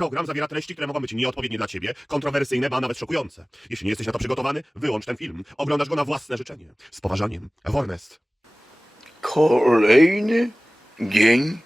Program zawiera treści, które mogą być nieodpowiednie dla ciebie, kontrowersyjne, ba nawet szokujące. Jeśli nie jesteś na to przygotowany, wyłącz ten film. Oglądasz go na własne życzenie. Z poważaniem. Warnest. Kolejny dzień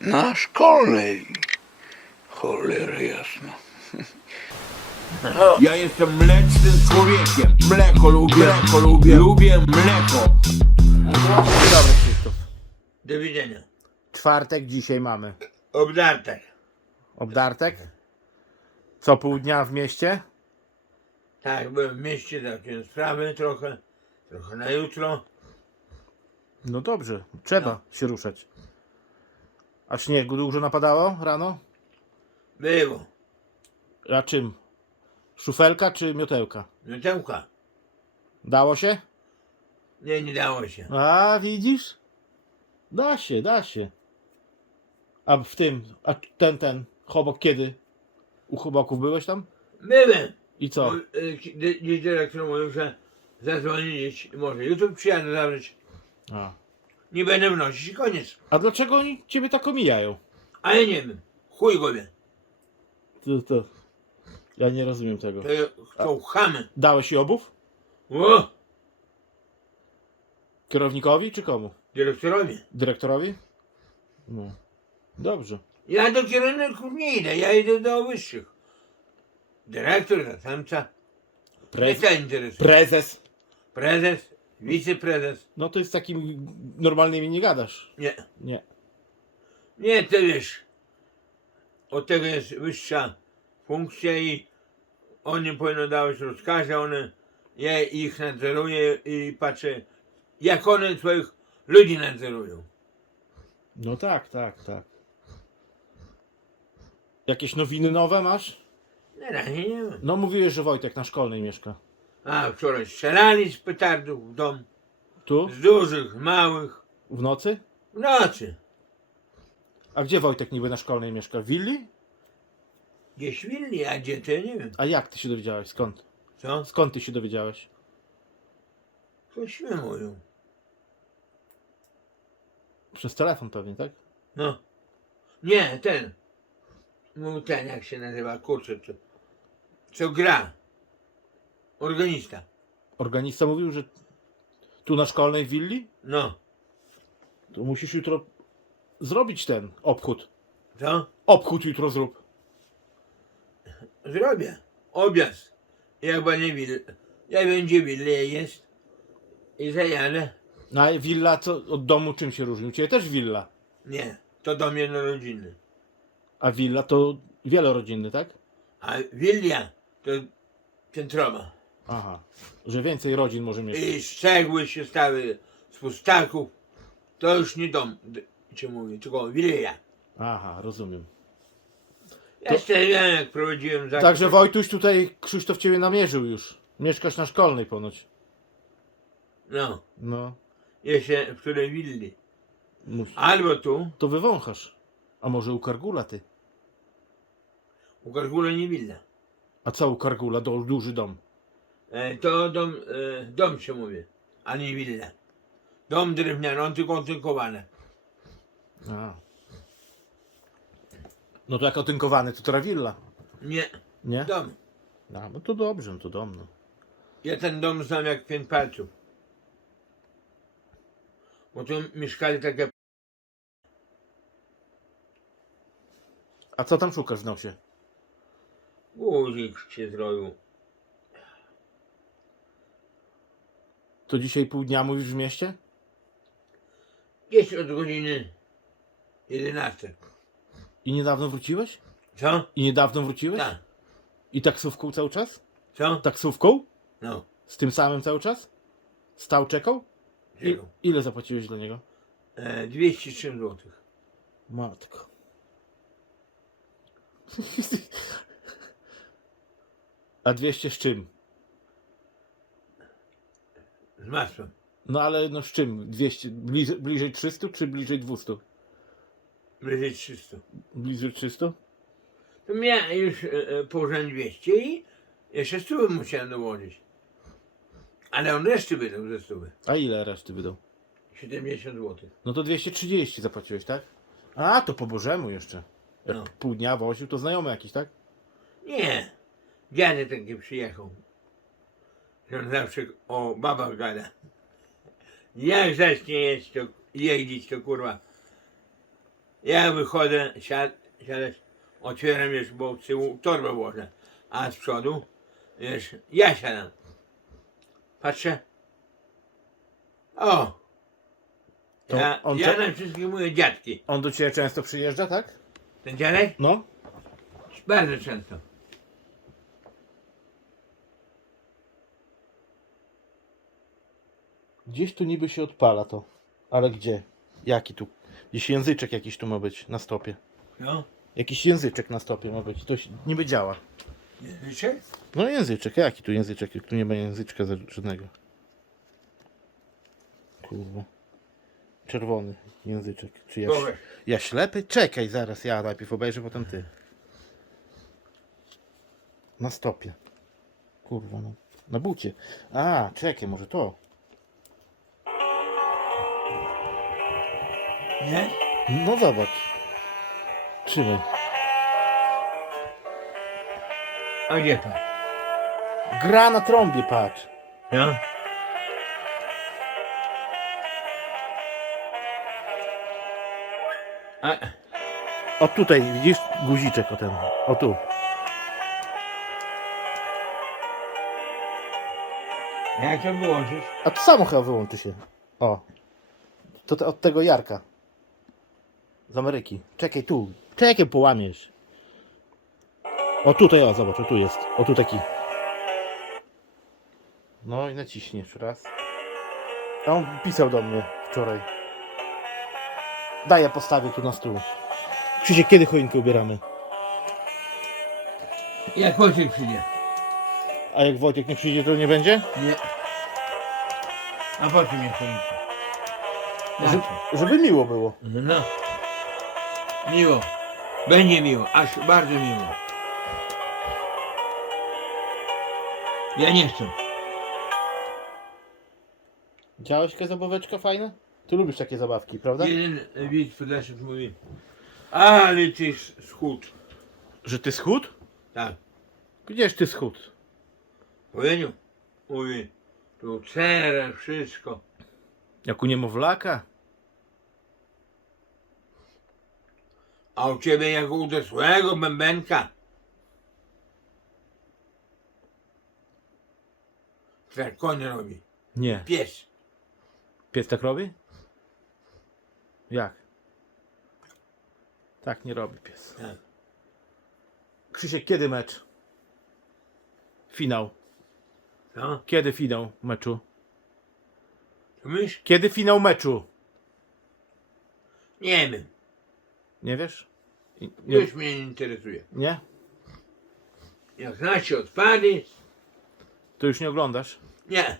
na szkolnej. Cholera jasna. Ja jestem mlecznym człowiekiem. Mleko lubię, mleko lubię, lubię mleko. Dobry Krzysztof. Do widzenia. Czwartek dzisiaj mamy. Obdartek. Obdartek? Co pół dnia w mieście? Tak, byłem w mieście, załatwiłem sprawy trochę. Trochę na jutro. No dobrze, trzeba się ruszać. A śniegu dużo napadało rano? Było. A czym? Szufelka czy miotełka? Miotełka. Dało się? Nie, nie dało się. A widzisz? Da się, da się. A w tym, a ten, ten, chobok kiedy? U choboków byłeś tam? Byłem. I co? Y, Dziś dyrektor mówił, że zadzwoni dziś. Może jutro przyjadę zabrać. A. Nie będę wnosić i koniec. A dlaczego oni ciebie tak omijają? A ja nie wiem. Chuj go wie. To, to. Ja nie rozumiem tego. To chamy. Dałeś i obów? O! Kierownikowi czy komu? Dyrektorowi. Dyrektorowi? No. Dobrze. Ja do kierowników nie idę, ja idę do wyższych. Dyrektor, zastępca. Prez... to interesuje. Prezes. Prezes, wiceprezes. No to jest takim normalnymi nie gadasz. Nie. Nie. Nie, ty wiesz. Od tego jest wyższa funkcja i oni powinno dawać rozkazy, one, ja ich nadzoruję i patrzę, jak one swoich ludzi nadzorują. No tak, tak, tak. Jakieś nowiny nowe masz? Na razie nie wiem. No mówiłeś, że Wojtek na szkolnej mieszka. A wczoraj strzelali z petardów w dom, Tu? z dużych, małych, W nocy? w nocy. A gdzie Wojtek niby na szkolnej mieszka? W willi? Gdzieś willi, a gdzie to ja nie wiem. A jak ty się dowiedziałeś? Skąd? Co? Skąd ty się dowiedziałeś? Coś mi mówią. Przez telefon pewnie, tak? No. Nie, ten. Mówił ten, jak się nazywa, kurczę, co, co gra. Organista. Organista mówił, że tu na szkolnej willi? No. To musisz jutro zrobić ten obchód. Co? Obchód jutro zrób. Zrobię. Objazd. Jak będzie will, jak będzie wille jest i zajadę. No a willa co od domu czym się różni? U ciebie też willa. Nie, to dom jednorodzinny. A willa to wielorodzinny, tak? A willia to piętrowa. Aha. Że więcej rodzin może mieć. I z cegły się stały, z pustaków. To już nie dom, d- czy mówię, tylko willia. Aha, rozumiem. Ja jeszcze wiem, jak prowadziłem zakup. Także Wojtuś tutaj Krzysztof ciebie namierzył już. Mieszkasz na szkolnej ponoć. No, No. jeszcze w której willi. Mów. Albo tu, To wywąchasz. A może u Kargula ty? U Kargula nie willa. A co u Kargula? Do, duży dom. E, to dom, e, dom się mówi, a nie willa. Dom drewniany, on tylko otynkowany. A. No to jak otynkowany, to teraz willa. Nie, Nie? dom. A, no to dobrze, no to dom. No. Ja ten dom znam jak pięć palców. Bo tu mieszkali takie A co tam szukasz w nosie? Guzik się zrobił. To dzisiaj pół dnia mówisz w mieście? Gdzieś od godziny 11. I niedawno wróciłeś? Co? I niedawno wróciłeś? Tak. I taksówką cały czas? Co? Taksówką? No. Z tym samym cały czas? Stał, czekał? I, Czego? ile zapłaciłeś dla niego? E, 203 zł. Matko. A 200 z czym? Z masłem. No ale no z czym? 200? Bliżej, bliżej 300 czy bliżej 200? Bliżej 300. Bliżej 300? To ja już e, e, położyłem 200 i jeszcze 100 musiałem dołożyć. Ale on reszty wydał ze 100. A ile reszty wydał? 70 zł. No to 230 zapłaciłeś, tak? A, to po Bożemu jeszcze. Jak No. pół dnia woził, to znajomy jakiś, tak? Nie. Dziadek taki przyjechał. Że on zawsze o babach gada. Jak zacznie jeść, to jeździć, to kurwa. Ja wychodzę, siad, siadać, otwieram już, bo z tyłu torbę włożę, a z przodu, wiesz, ja siadam. Patrzę. O! To Ja, on ja te- na wszystkich mówię dziadki. On do ciebie często przyjeżdża, tak? Ten dziadek? No. Bardzo często. Gdzieś tu niby się odpala to. Ale gdzie? Jaki tu? Gdzieś języczek jakiś tu ma być na stopie. No. Jakiś języczek na stopie ma być. To się- niby działa. Wiecie? No języczek, jaki tu języczek? Tu nie ma języczka za- żadnego. Kurwa. Czerwony języczek. Czy ja, ja ślepy? Czekaj, zaraz ja najpierw obejrzę, potem ty. Na stopie. Kurwa, no. Na bucie. A, czekaj, może to. Nie? No zobacz. Trzymaj. A gdzie to? Gra na trąbie, patrz. No. A, O tutaj, widzisz? Guziczek o ten. O tu. jak to wyłączysz? A to samo chyba wyłączy się. O. To te, od tego Jarka. Z Ameryki. Czekaj tu. Czekaj, połamiesz. O tutaj, o zobacz, o tu jest. O tu taki. No i naciśniesz raz. A on pisał do mnie wczoraj. Daj, ja postawię tu na stół. Krzysiek, kiedy choinkę ubieramy? Jak Wojciech przyjdzie? A jak Wojtek nie przyjdzie, to nie będzie? Nie. A po czym jest choinka? Na żeby miło było. No. Miło. Będzie miło, aż bardzo miło. Ja nie chcę. Działałeś jaka zabaweczka fajna? Ty lubisz takie zabawki, prawda? Jeden widz podeszedł mówi, ale ty schód. Że ty schód? Tak. Gdzież ty schód? Powiedział. Mówi, tu cerę, wszystko. Jak u niemowlaka? A u ciebie jak u dosłego bębenka. Tak koń robi. Nie. Pies. Pies tak robi? Jak? Tak nie robi pies. Tak. Krzysiek, kiedy mecz? Finał. No, Kiedy finał meczu? myśl? Kiedy finał meczu? Nie wiem. Nie wiesz? I- Nie? Już mnie nie interesuje. nie? Jak znacie odpady, To już nie oglądasz? nie.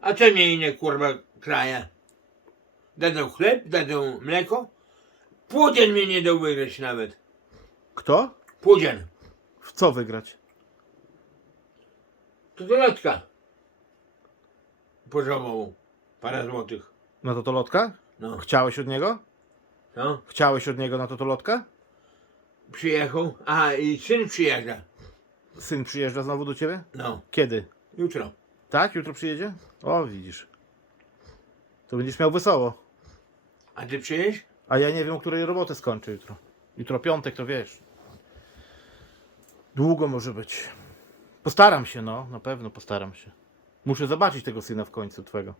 A co mnie inne kurwa kraja? Dadzą chleb, dadzą mleko? Pudzian mnie nie dał wygrać nawet. Kto? Pudzian. W co wygrać? To to lotka. Pożałował. Parę złotych. Na totolotka? No. Chciałeś od niego? No. Chciałeś od niego na totolotka? Przyjechał. Aha, i syn przyjeżdża. Syn przyjeżdża znowu do ciebie? No. Kiedy? Jutro. Tak? Jutro przyjedzie? O, widzisz. To będziesz miał wesoło. A ty przyjedziesz? A ja nie wiem, o której robotę skończę jutro. Jutro piątek, to wiesz. Długo może być. Postaram się, no. Na pewno postaram się. Muszę zobaczyć tego syna w końcu twego.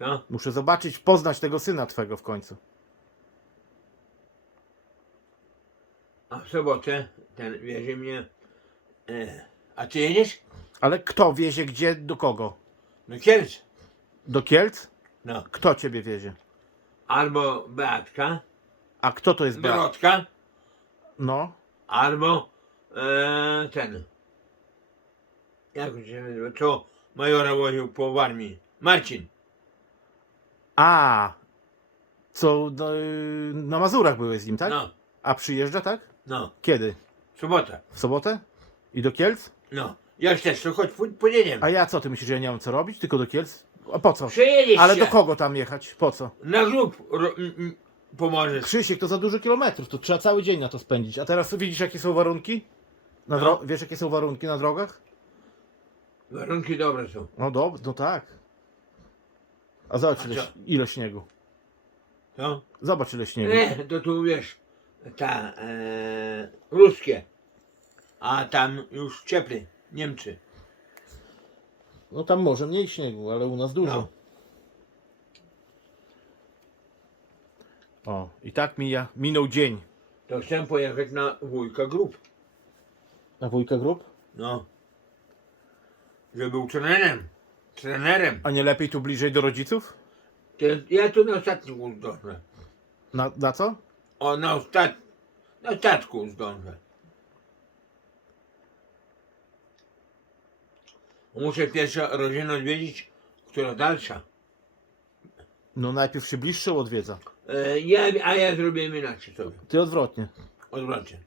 No. Muszę zobaczyć, poznać tego syna twego w końcu. A w sobotę ten wiezie mnie. E, a ty jedziesz? Ale kto wiezie gdzie, do kogo? Do Kielc. Do Kielc? No. Kto ciebie wiezie? Albo Beatka, A kto to jest Beat? Dorotka, No. albo e, ten. Jak on się nazywa? Co majora woził po armii? Marcin. A. Co no, y, na Mazurach byłeś z nim, tak? No, A przyjeżdża, tak? no. Kiedy? Sobota. W sobotę? I do Kielc? No. Jak chcesz, to chodź, po- pojedziemy. A ja co, ty myślisz, że ja nie mam co robić? Tylko do Kielc? A po co? Przejedziesz Ale do kogo tam jechać? Po co? Na grób ro, m, m, pomożesz. Krzysiek, to za dużo kilometrów, to trzeba cały dzień na to spędzić. A teraz widzisz jakie są warunki? Na No. dro- Wiesz jakie są warunki na drogach? Warunki dobre są. No dob, no tak. A zobacz ile, co? ile śniegu. Co? Zobacz ile śniegu. Nie, to tu wiesz, ta e, ruskie. A tam już ciepły, Niemcy. No tam może mniej śniegu, ale u nas dużo. No. O, i tak mija, minął dzień. To chcę pojechać na wujka grup. Na wujka grup? No. Że był trenerem. Trenerem. A nie lepiej tu bliżej do rodziców? To ja tu na ostatniku zdążę. Na, na co? O, na, ostat... na statku zdążę. Muszę pierwsza rodzinę odwiedzić, która dalsza. No najpierw się bliższą odwiedza. E, ja, a ja zrobię inaczej sobie. Ty odwrotnie. Odwrotnie.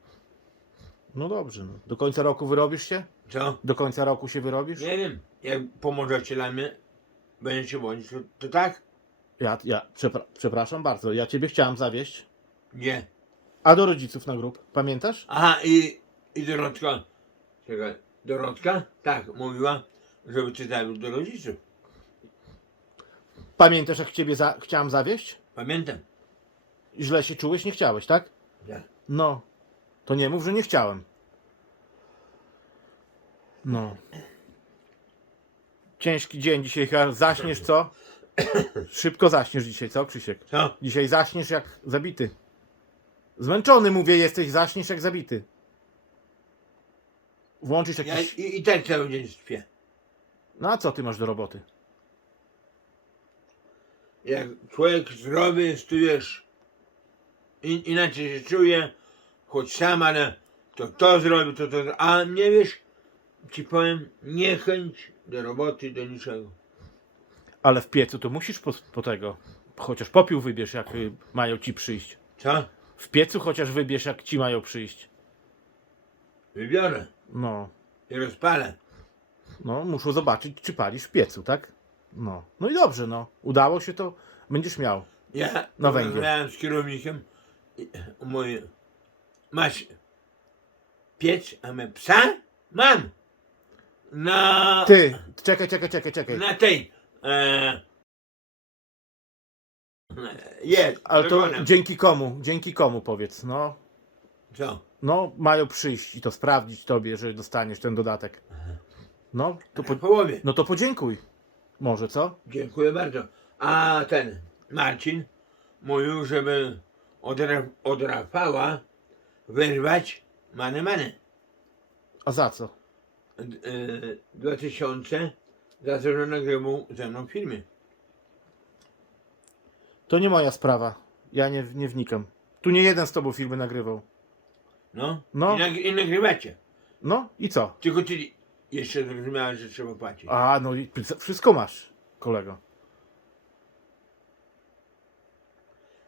No dobrze, no. Do końca roku wyrobisz się? Co? Do końca roku się wyrobisz? Nie wiem. Jak pomożecie dla mnie, będziecie wodzić, to, to tak? Ja, ja przepra- przepraszam bardzo, ja ciebie chciałem zawieść. Nie. A do rodziców na grup, pamiętasz? Aha, i, i Dorotka. Czekaj, Dorotka? Tak, mówiła, żeby ty zawiódł do rodziców. Pamiętasz jak ciebie za- chciałem zawieść? Pamiętam. Źle się czułeś, nie chciałeś, tak? Tak. No. To nie mów, że nie chciałem. No. Ciężki dzień dzisiaj, chyba zaśniesz co? Szybko zaśniesz dzisiaj, co Krzysiek? Co? Dzisiaj zaśniesz jak zabity. Zmęczony mówię jesteś, zaśniesz jak zabity. Włączysz Ja jakiś... i, i tak cały dzień śpię. No a co ty masz do roboty? Jak człowiek zdrowy jest, tu wiesz, in, inaczej się czuje, choć sam, ale to to zrobi, to to, a mnie wiesz, ci powiem, niechęć do roboty, do niczego. Ale w piecu to musisz po, po tego. Chociaż popiół wybierz, jak y, mają ci przyjść. Co? W piecu chociaż wybierz, jak ci mają przyjść. Wybiorę No. i rozpalę. No, muszą zobaczyć, czy palisz w piecu, tak? No. No i dobrze, no. Udało się to, będziesz miał. Ja Na węgiel. rozmawiałem z kierownikiem, i mój, masz piec, a my psa? Mam! Na, Ty, czekaj, czekaj, czekaj, czekaj. na tej, e, jest, Ale to dragonem. dzięki komu? Dzięki komu powiedz, no. Co? No, mają przyjść i to sprawdzić tobie, że dostaniesz ten dodatek. No, to Po po, połowie. no to podziękuj. Może, co? Dziękuję bardzo. A ten Marcin mówił, żeby od, Ra- od Rafała wyrwać many many. A za co? D- e, 2000 za to, że nagrywał ze mną filmy. To nie moja sprawa. Ja nie, nie wnikam. Tu nie jeden z tobą filmy nagrywał. No. No. I, nag- I nagrywacie. No i co? Tylko ty jeszcze zrozumiałeś, że trzeba płacić. A, no i wszystko masz, kolego.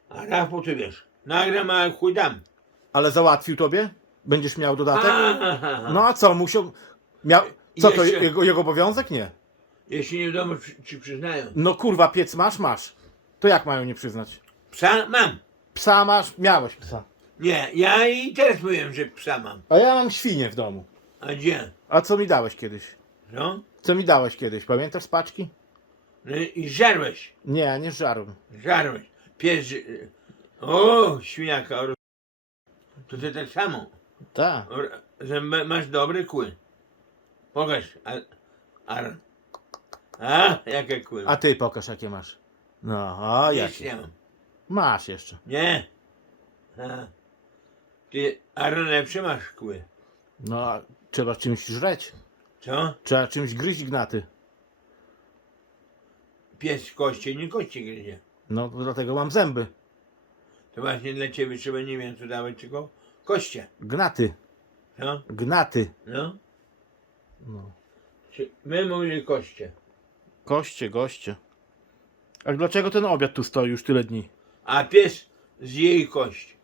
A Rafał ty wiesz, nagram, a chuj dam. Ale załatwił tobie? Będziesz miał dodatek? No a co, musiał... Miał... Co to, Jeszcze- jego, jego obowiązek? Nie. Jeśli nie wiadomo, czy, czy przyznają. No kurwa, piec masz? Masz. To jak mają nie przyznać? Psa mam. Psa masz? Miałeś psa. Nie, ja i teraz mówiłem, że psa mam. A ja mam świnię w domu. A gdzie? A co mi dałeś kiedyś? No? Co mi dałeś kiedyś? Pamiętasz z paczki? No i żarłeś. Nie, nie żarłem. Żarłeś. Pies. y, O, świniaka. To ty tak samo. Tak. Że ma- masz dobre kły. Pokaż. A, a, a jakie kły? A ty pokaż jakie masz. No, a Nic jakie? nie mam. Masz jeszcze. Nie. A. Ty, Aaron, lepsze masz kły. No, a trzeba czymś żreć. Co? Trzeba czymś gryźć gnaty. Pies kości, nie kości gryzie. No, dlatego mam zęby. To właśnie dla ciebie trzeba nie wiem co dawać, tylko koście. Gnaty. Co? Gnaty. No? No. Czy- My mówili koście. Koście, goście. A dlaczego ten obiad tu stoi już tyle dni? A pies zje i kość.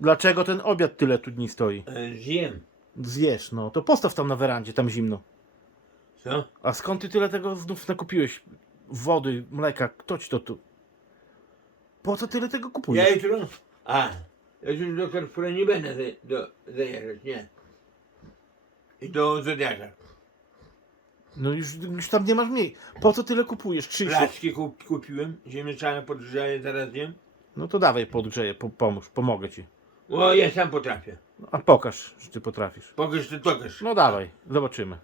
Dlaczego ten obiad tyle tu dni stoi? E, Zjem. Zjesz, no. To postaw tam na werandzie, tam zimno. Co? A skąd ty tyle tego znów nakupiłeś? Wody, mleka, kto ci to tu? Po co tyle tego Ja kupujesz? jutro. A, ja już do Carrefoura nie będę do, zajeżdżać, nie. I do Zodiaka. No już, już tam nie masz mniej. Po co tyle kupujesz? Krzysiu. Placki kup, kupiłem, ziemniaczane podgrzeję, zaraz jem. No to dawaj podgrzeję, po, pomóż, pomogę ci. O, ja sam potrafię. A pokaż, że ty potrafisz. Pokaż, ty pokaż. No dawaj, zobaczymy.